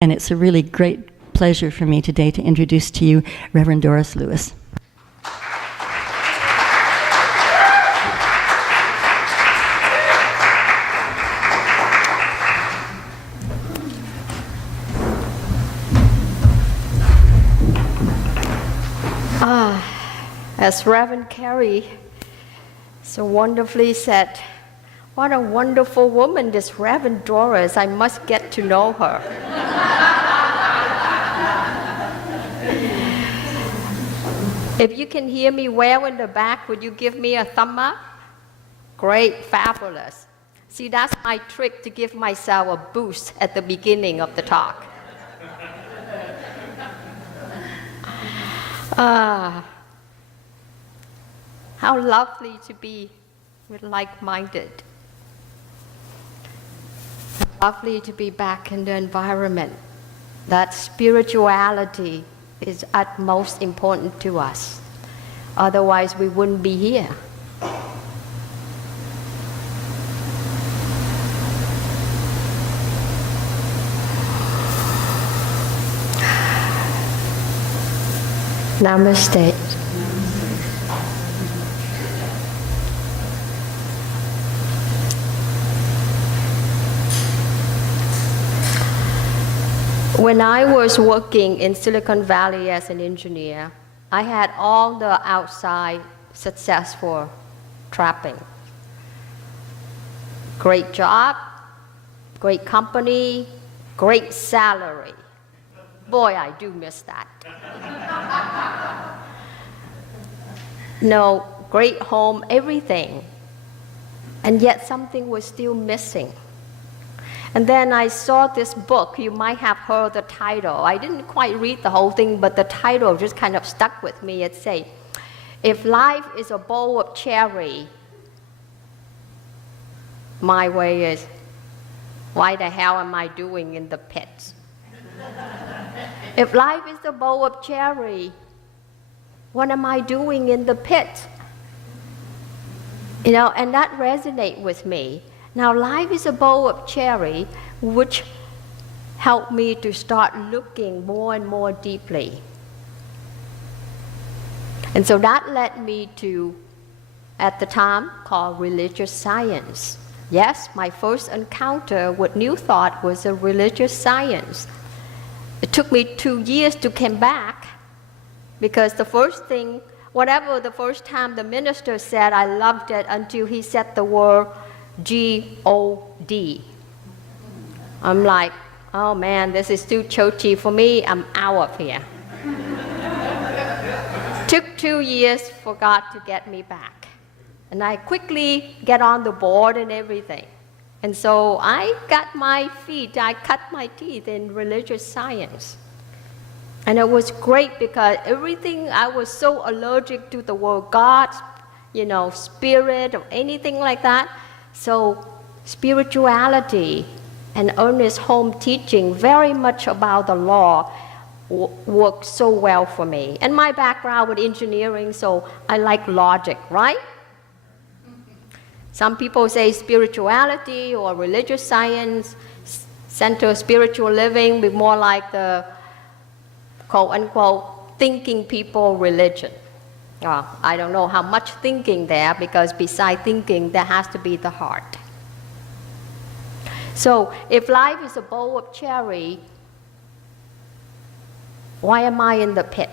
And it's a really great pleasure for me today to introduce to you Reverend Doris Lewis. As Reverend Carey so wonderfully said, what a wonderful woman this Reverend Doris, I must get to know her. If you can hear me well in the back, would you give me a thumb up? Great, fabulous. See, that's my trick to give myself a boost at the beginning of the talk. How lovely to be with like-minded. Lovely to be back in the environment that spirituality is utmost important to us. Otherwise, we wouldn't be here. Namaste. When I was working in Silicon Valley as an engineer, I had all the outside successful trapping. Great job, great company, great salary. Boy, I do miss that. No, great home, everything. And yet something was still missing. And then I saw this book. You might have heard the title. I didn't quite read the whole thing, but the title just kind of stuck with me. It said, if life is a bowl of cherry, my way is, why the hell am I doing in the pit? If life is a bowl of cherry, what am I doing in the pit? You know, and that resonated with me. Now, life is a bowl of cherry, which helped me to start looking more and more deeply. And so that led me to, at the time, called religious science. Yes, my first encounter with New Thought was a religious science. It took me 2 years to come back, because the first thing, whatever the first time the minister said, I loved it until he said the word G-O-D. I'm like, oh man, this is too churchy for me, I'm out of here. Took 2 years for God to get me back. And I quickly get on the board and everything. And so I got my feet, I cut my teeth in religious science. And it was great because everything, I was so allergic to the word God, you know, spirit or anything like that. So spirituality and earnest home teaching, very much about the law, worked so well for me. And my background with engineering, so I like logic, right? Some people say spirituality or religious science, center spiritual living, be more like the quote-unquote thinking people religion. I don't know how much thinking there, because beside thinking, there has to be the heart. So if life is a bowl of cherry, why am I in the pit?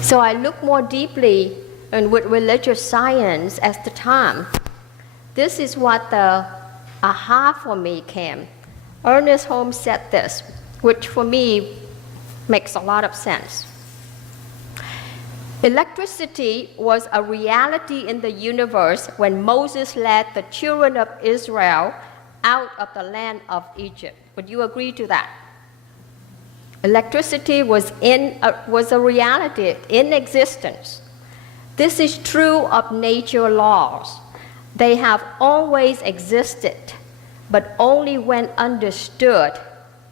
So I look more deeply, and with religious science at the time, this is what the aha for me came. Ernest Holmes said this, which for me makes a lot of sense. Electricity was a reality in the universe when Moses led the children of Israel out of the land of Egypt. Would you agree to that? Electricity was a reality in existence. This is true of nature laws. They have always existed, but only when understood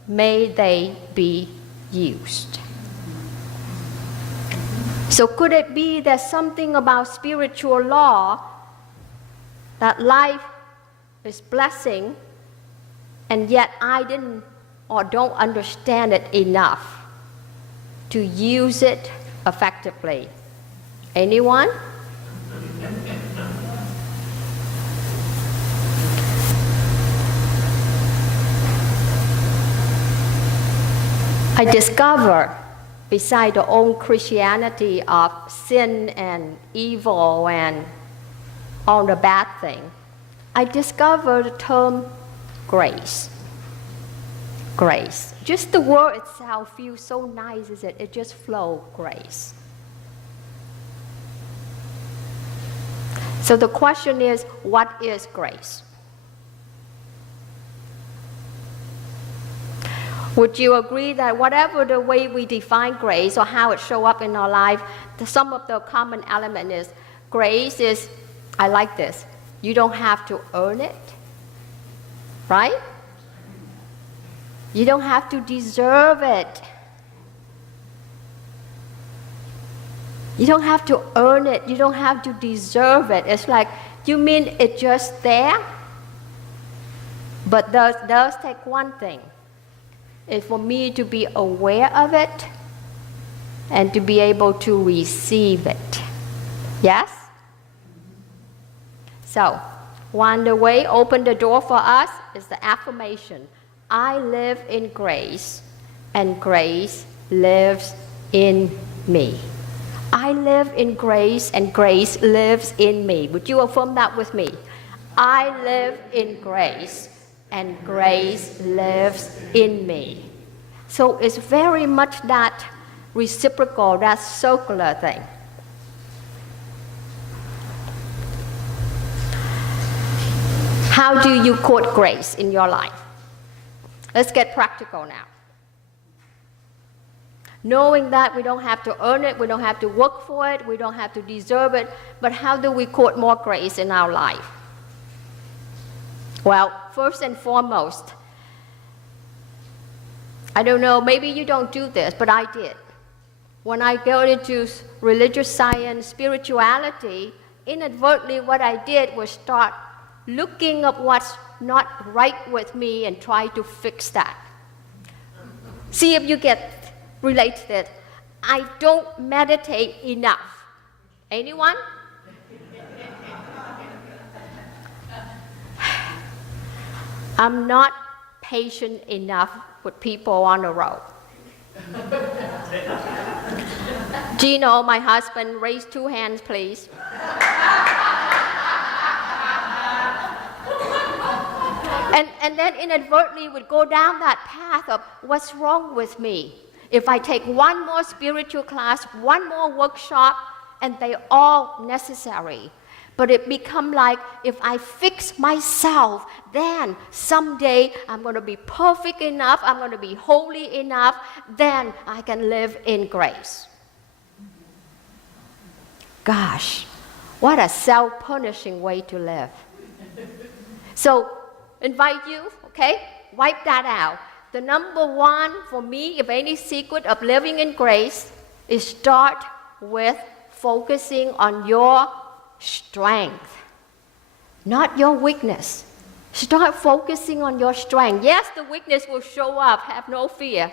may they be used. So could it be there's something about spiritual law that life is blessing and yet I didn't or don't understand it enough to use it effectively. Anyone? I discovered, beside the old Christianity of sin and evil and all the bad thing, I discovered the term grace. Grace. Just the word itself feels so nice, is it? It just flows, grace. So the question is, what is grace? Would you agree that whatever the way we define grace or how it shows up in our life, some of the common element is grace is, I like this, you don't have to earn it, right? You don't have to deserve it. You don't have to earn it. You don't have to deserve it. It's like, you mean it's just there? But does take one thing. It's for me to be aware of it and to be able to receive it. Yes? So, one the way open the door for us is the affirmation. I live in grace, and grace lives in me. I live in grace, and grace lives in me. Would you affirm that with me? I live in grace, and grace lives in me. So it's very much that reciprocal, that circular thing. How do you court grace in your life? Let's get practical now. Knowing that we don't have to earn it, we don't have to work for it, we don't have to deserve it, but how do we court more grace in our life? Well, first and foremost, I don't know, maybe you don't do this, but I did. When I got into religious science, spirituality, inadvertently what I did was start looking at what's not right with me and try to fix that. See if you get related. I don't meditate enough. Anyone? I'm not patient enough with people on the road. Gino, my husband, raise 2 hands, please. And then inadvertently would go down that path of what's wrong with me. If I take one more spiritual class, one more workshop, and they're all necessary. But it become like if I fix myself, then someday I'm going to be perfect enough, I'm going to be holy enough, then I can live in grace. Gosh, what a self-punishing way to live. So, invite you, okay? Wipe that out. The number one for me, if any secret of living in grace, is start with focusing on your strength, not your weakness. Start focusing on your strength. Yes, the weakness will show up, have no fear.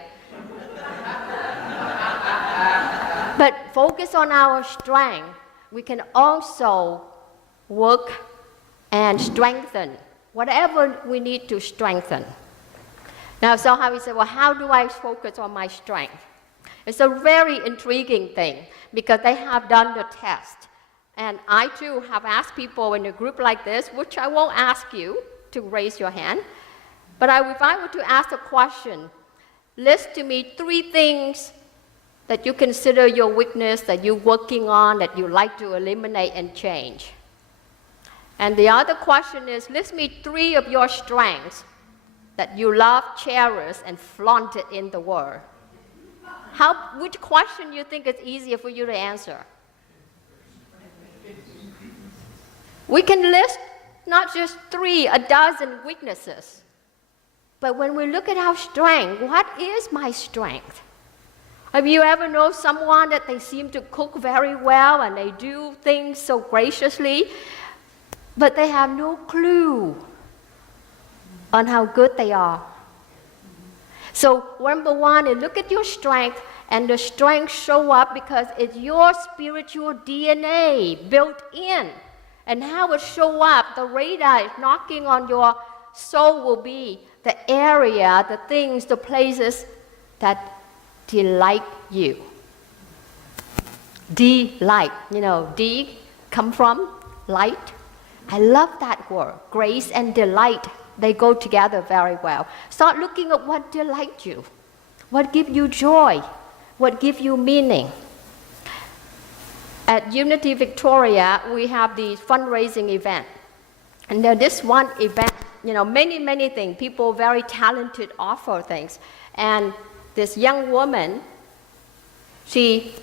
But focus on our strength. We can also work and strengthen whatever we need to strengthen. Now, somehow we say, well, how do I focus on my strength? It's a very intriguing thing because they have done the test. And I too have asked people in a group like this, which I won't ask you to raise your hand, but if I were to ask a question, list to me 3 things that you consider your weakness, that you're working on, that you like to eliminate and change. And the other question is, list me 3 of your strengths that you love, cherish, and flaunt it in the world. Which question you think is easier for you to answer? We can list not just 3, a dozen weaknesses. But when we look at our strength, what is my strength? Have you ever known someone that they seem to cook very well and they do things so graciously, but they have no clue on how good they are. So number one is look at your strength, and the strength show up because it's your spiritual DNA built in. And how it show up, the radar is knocking on your soul will be the area, the things, the places that delight you. Delight, D come from light. I love that word. Grace and delight, they go together very well. Start looking at what delights you, what gives you joy, what gives you meaning. At Unity Victoria, we have the fundraising event. And then this one event, many things. People very talented offer things. And this young woman, she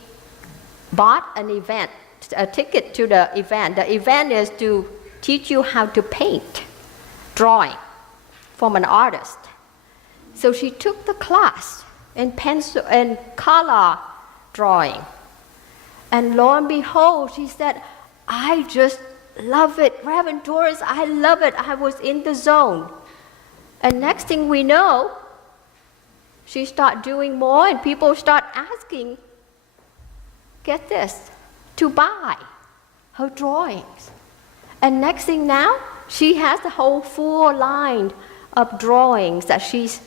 bought a ticket to the event. The event is to teach you how to paint, drawing from an artist. So she took the class in pencil and color drawing. And lo and behold, she said, I just love it. Reverend Doris, I love it. I was in the zone. And next thing we know, she started doing more and people start asking, get this, to buy her drawings. And next thing now, she has the whole full line of drawings that she's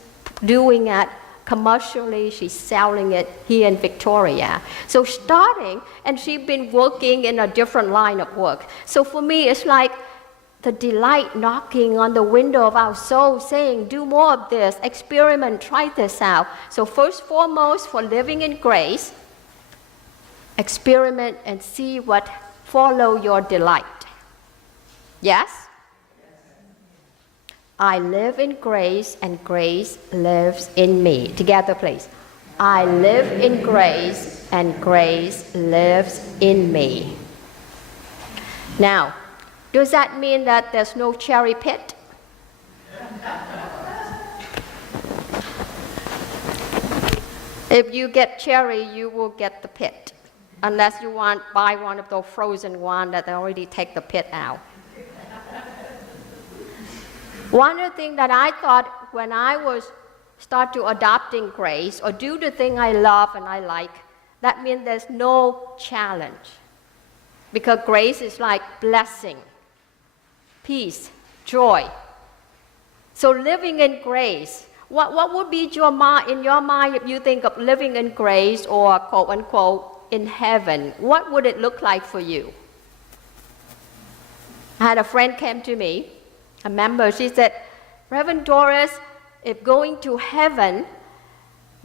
doing at commercially, she's selling it here in Victoria. So starting, and she's been working in a different line of work. So for me, it's like the delight knocking on the window of our soul saying, do more of this, experiment, try this out. So first foremost, for living in grace, experiment and see what follow your delight. Yes? I live in grace and grace lives in me. Together, please. I live in grace and grace lives in me. Now, does that mean that there's no cherry pit? If you get cherry, you will get the pit. Unless you buy one of those frozen ones that they already take the pit out. One of the things that I thought when I was start to adopting grace or do the thing I love and I like, that means there's no challenge. Because grace is like blessing, peace, joy. So living in grace, what would be in your mind if you think of living in grace or quote unquote in heaven? What would it look like for you? I had a friend came to me, a member, she said, Reverend Doris, if going to heaven,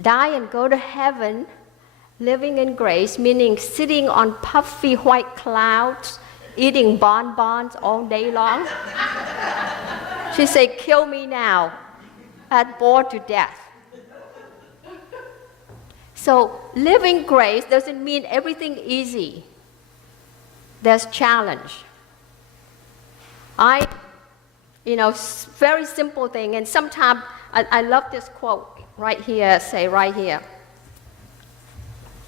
die and go to heaven, living in grace, meaning sitting on puffy white clouds, eating bonbons all day long. She said, kill me now. I'm bored to death. So living grace doesn't mean everything easy. There's challenge. Very simple thing, and sometimes I love this quote right here,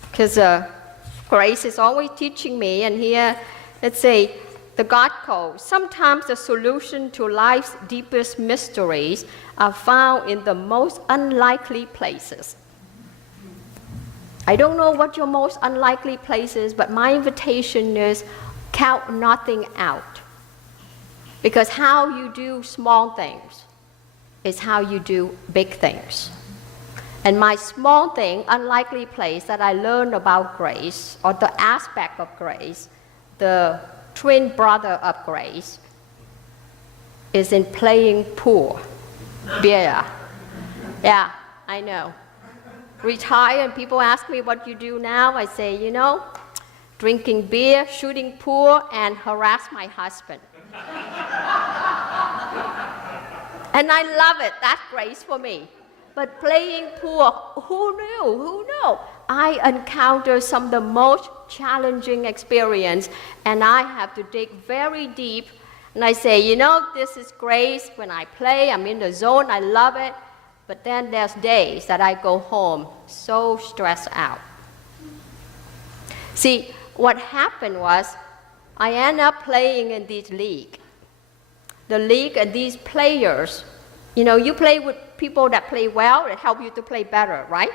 because grace is always teaching me, and here it says, the God code, sometimes the solution to life's deepest mysteries are found in the most unlikely places. I don't know what your most unlikely place is, but my invitation is count nothing out. Because how you do small things is how you do big things. And my small thing, unlikely place that I learned about grace, or the aspect of grace, the twin brother of grace, is in playing pool. Beer. Yeah, I know. Retire, and people ask me what you do now. I say, drinking beer, shooting pool, and harass my husband. And I love it. That's grace for me. But playing pool, who knew? I encountered some of the most challenging experience, and I have to dig very deep. And I say, this is grace. When I play, I'm in the zone. I love it. But then there's days that I go home so stressed out. See, what happened was I ended up playing in this league. The league and these players You know, you play with people that play well, it helps you to play better, right?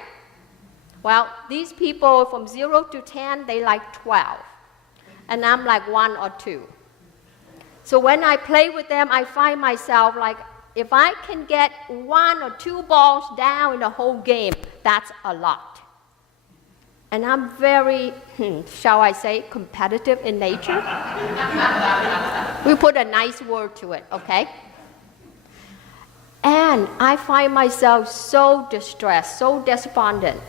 Well, these people from 0 to 10, they like 12. And I'm like 1 or 2. So when I play with them, I find myself like, if I can get 1 or 2 balls down in the whole game, that's a lot. And I'm very, shall I say, competitive in nature. We put a nice word to it, okay? And I find myself so distressed, so despondent.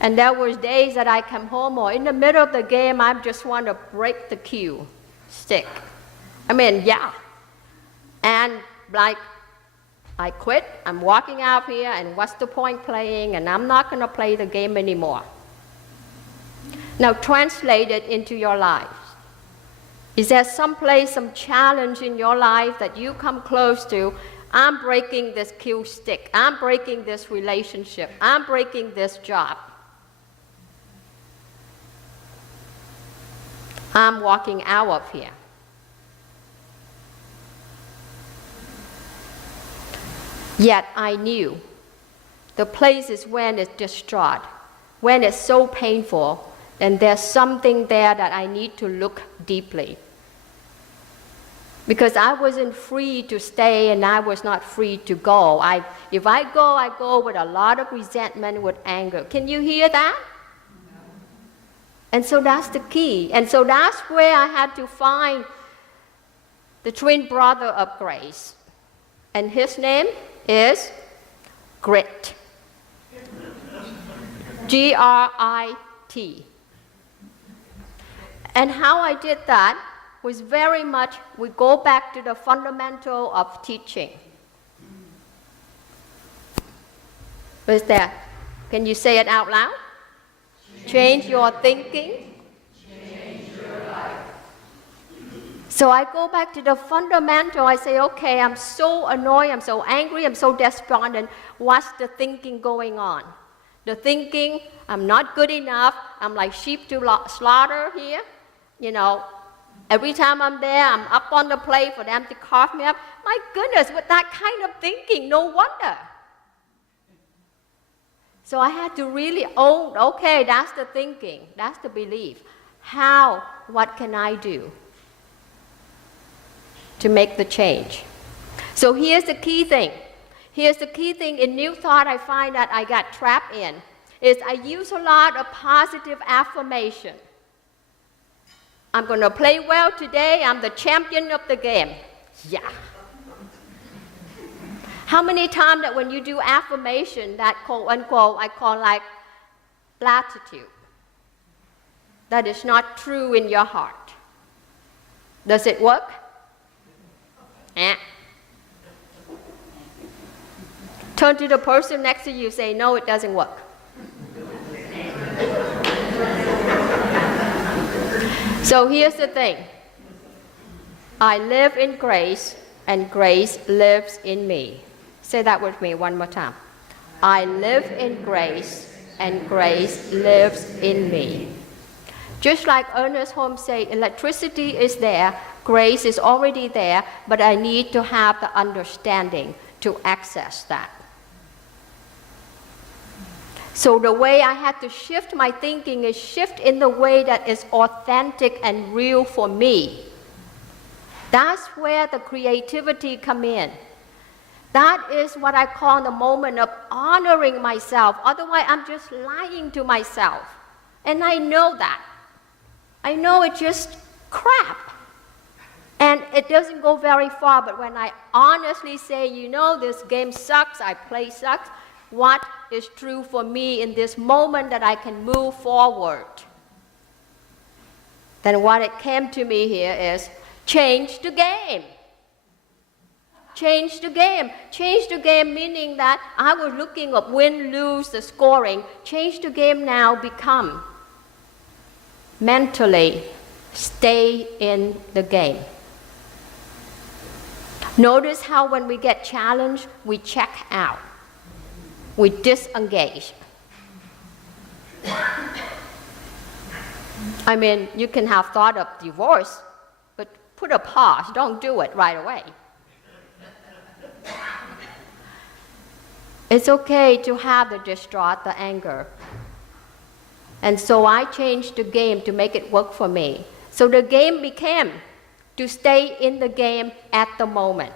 And there was days that I come home or in the middle of the game, I just want to break the cue stick. I mean, yeah. And like, I quit, I'm walking out here, and what's the point playing, and I'm not going to play the game anymore. Now translate it into your lives. Is there some place, some challenge in your life that you come close to? I'm breaking this cue stick. I'm breaking this relationship. I'm breaking this job. I'm walking out of here. Yet I knew the place is when it's distraught, when it's so painful, and there's something there that I need to look deeply. Because I wasn't free to stay and I was not free to go. If I go with a lot of resentment, with anger. Can you hear that? No. And so that's the key. And so that's where I had to find the twin brother of grace. And his name is Grit. Grit. And how I did that was very much, we go back to the fundamental of teaching. What is that? Can you say it out loud? Change your thinking. Change your life. So I go back to the fundamental. I say, okay, I'm so annoyed, I'm so angry, I'm so despondent. What's the thinking going on? The thinking, I'm not good enough, I'm like sheep to slaughter here. You know, every time I'm there, I'm up on the plate for them to carve me up. My goodness, with that kind of thinking, no wonder. So I had to really own, okay, that's the thinking, that's the belief. How, what can I do to make the change? So here's the key thing. Here's the key thing in New Thought I find that I got trapped in, is I use a lot of positive affirmation. I'm going to play well today. I'm the champion of the game. Yeah. How many times that when you do affirmation, that quote unquote, I call like platitude, that is not true in your heart? Does it work? Turn to the person next to you, say, no, it doesn't work. So here's the thing. I live in grace, and grace lives in me. Say that with me one more time. I live in grace, and grace lives in me. Just like Ernest Holmes said, electricity is there, grace is already there, but I need to have the understanding to access that. So the way I had to shift my thinking is shift in the way that is authentic and real for me. That's where the creativity comes in. That is what I call the moment of honoring myself. Otherwise, I'm just lying to myself. And I know that. I know it's just crap. And it doesn't go very far, but when I honestly say, you know, this game sucks, I play sucks, what is true for me in this moment that I can move forward? Then what it came to me here is change the game. Change the game. Change the game meaning that I was looking at win, lose, the scoring. Change the game now become mentally stay in the game. Notice how when we get challenged, we check out. We disengage. I mean, you can have thought of divorce, but put a pause. Don't do it right away. It's okay to have the distraught, the anger. And so I changed the game to make it work for me. So the game became to stay in the game at the moment.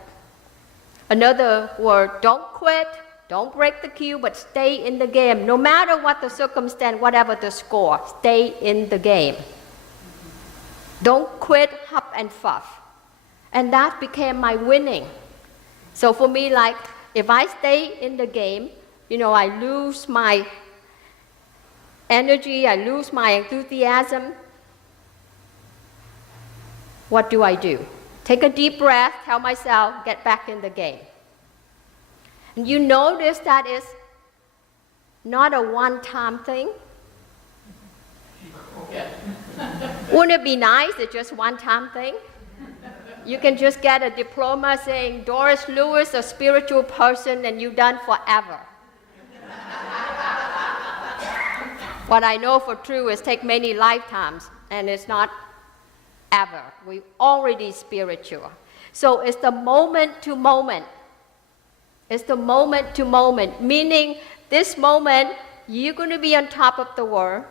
Another word, don't quit, don't break the cue, but stay in the game. No matter what the circumstance, whatever the score, stay in the game. Don't quit, huff and puff. And that became my winning. So for me, like, if I stay in the game, I lose my energy, I lose my enthusiasm. What do? Take a deep breath, tell myself, get back in the game. And you notice that it's not a one-time thing. Wouldn't it be nice if it's just one-time thing? You can just get a diploma saying, Doris Lewis, a spiritual person, and you're done forever. What I know for true is take many lifetimes, and it's not ever. We're already spiritual. So it's the moment to moment. It's the moment to moment, meaning this moment, you're going to be on top of the world.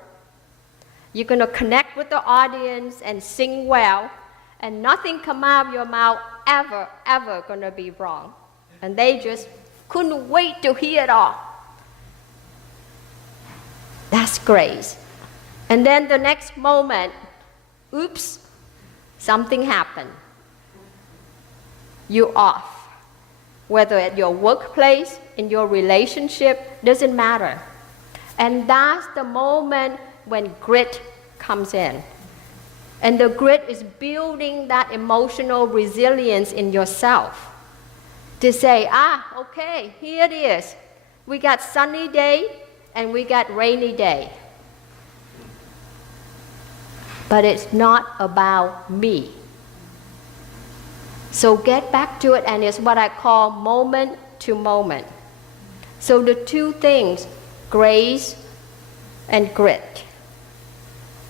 You're going to connect with the audience and sing well, and nothing come out of your mouth ever going to be wrong. And they just couldn't wait to hear it all. That's grace. And then the next moment, oops, something happened. You're off. Whether at your workplace, in your relationship, doesn't matter. And that's the moment when grit comes in. And the grit is building that emotional resilience in yourself. To say, okay, here it is. We got sunny day and we got rainy day. But it's not about me. So get back to it, and it's what I call moment to moment. So the two things, grace and grit,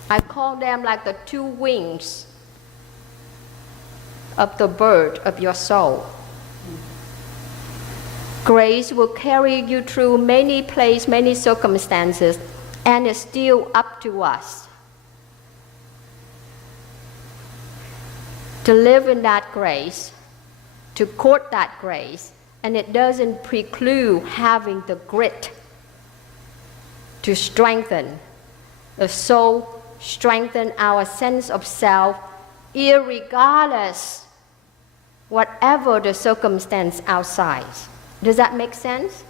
I call them like the two wings of the bird of your soul. Grace will carry you through many places, many circumstances, and it's still up to us to live in that grace, to court that grace, and it doesn't preclude having the grit to strengthen the soul, strengthen our sense of self, irregardless whatever the circumstance outside. Does that make sense?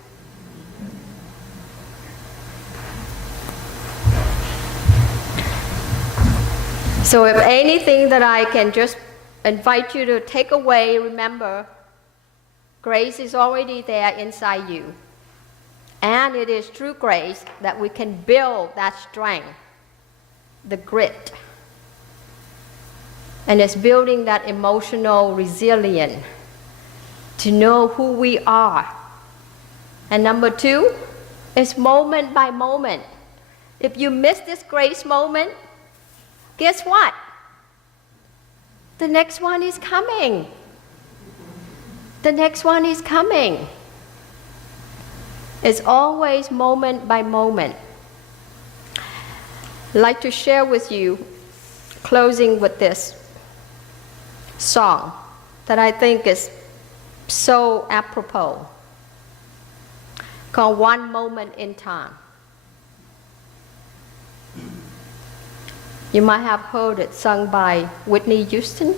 So if anything that I can just invite you to take away, remember, grace is already there inside you. And it is through grace that we can build that strength, the grit. And it's building that emotional resilience to know who we are. And number two is moment by moment. If you miss this grace moment, guess what? The next one is coming. The next one is coming. It's always moment by moment. I'd like to share with you, closing with this song that I think is so apropos, called One Moment in Time. You might have heard it sung by Whitney Houston.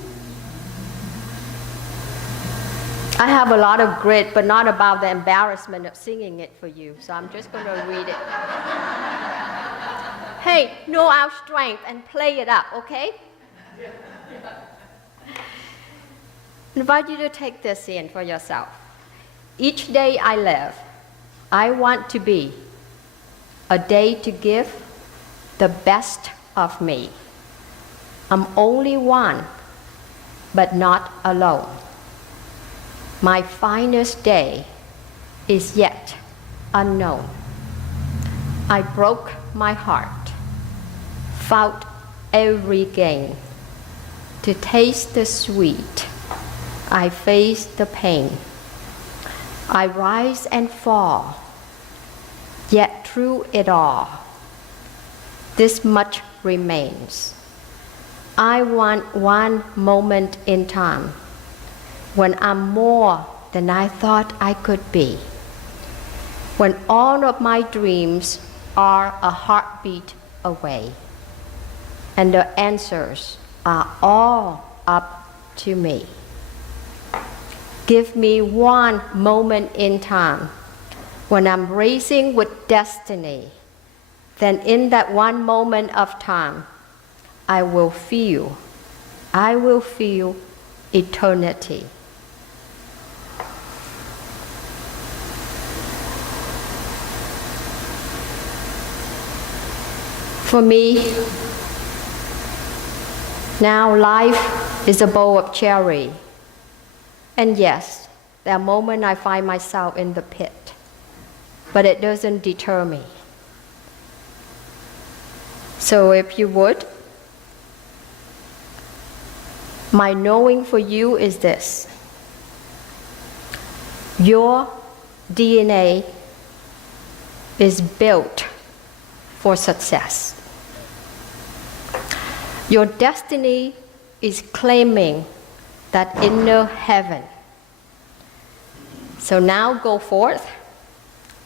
I have a lot of grit, but not about the embarrassment of singing it for you, so I'm just going to read it. Hey, know our strength and play it up, okay? I invite you to take this in for yourself. Each day I live, I want to be a day to give the best of me. I'm only one, but not alone. My finest day is yet unknown. I broke my heart, fought every gain. To taste the sweet, I faced the pain. I rise and fall, yet through it all, this much remains. I want one moment in time when I'm more than I thought I could be, when all of my dreams are a heartbeat away, and the answers are all up to me. Give me one moment in time when I'm racing with destiny. Then in that one moment of time, I will feel eternity. For me, now life is a bowl of cherry. And yes, there are moments I find myself in the pit, but it doesn't deter me. So if you would, my knowing for you is this: your DNA is built for success. Your destiny is claiming that inner heaven. So now go forth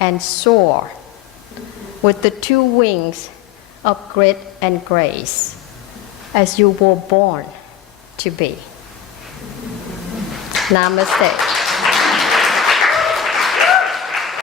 and soar with the two wings of grit and grace as you were born to be. Namaste.